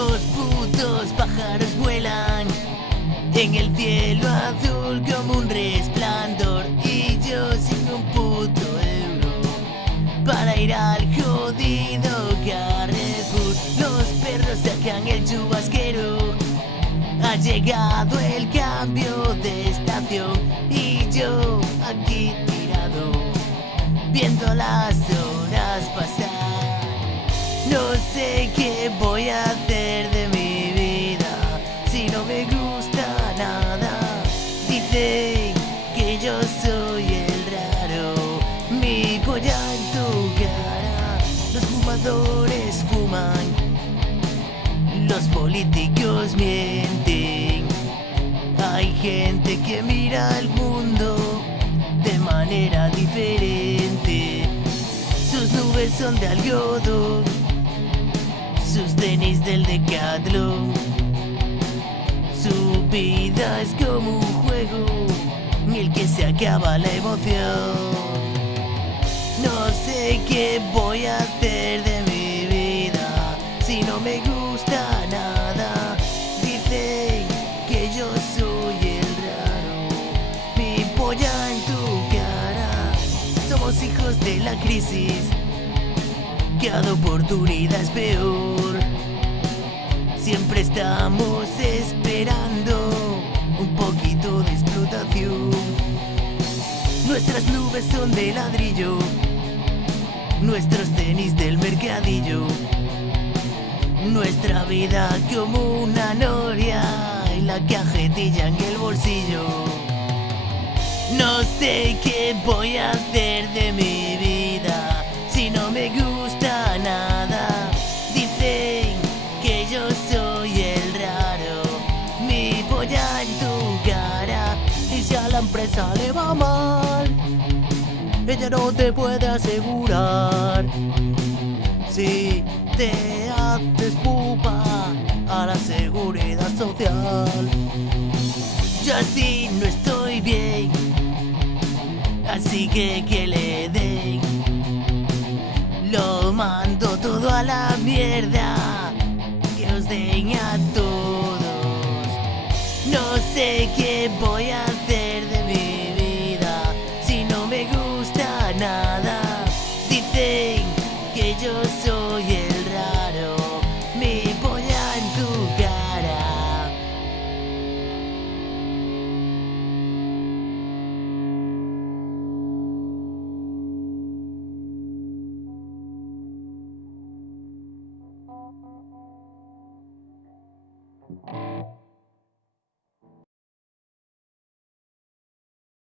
Los putos pájaros vuelan en el cielo azul como un resplandor, y yo sin un puto euro para ir al jodido Carrefour. Los perros sacan el chubasquero, ha llegado el cambio de estación, y yo aquí tirado viendo las horas pasar. No sé qué voy a hacer de mi vida si no me gusta nada. Dicen que yo soy el raro, mi polla en tu cara. Los fumadores fuman, los políticos mienten. Hay gente que mira el mundo de manera diferente. Sus nubes son de algodón, sus tenis del Decathlon. Su vida es como un juego en el que se acaba la emoción. No sé qué voy a hacer de mi vida si no me gusta nada. Dicen que yo soy el raro, mi polla en tu cara. Somos hijos de la crisis, cada oportunidad es peor. Siempre estamos esperando un poquito de explotación. Nuestras nubes son de ladrillo, nuestros tenis del mercadillo. Nuestra vida como una noria y la cajetilla en el bolsillo. No sé qué voy a hacer de mi vida si no me gusta nada. Dicen que yo soy el raro, mi polla en tu cara. Y si a la empresa le va mal, ella no te puede asegurar si te haces pupa a la seguridad social. Yo así no estoy bien, así que le den. Lo mando todo a la mierda, que os den a todos. No sé qué voy a hacer de mi vida si no me gusta nada. Dicen que yo soy el raro, mi polla en tu cara.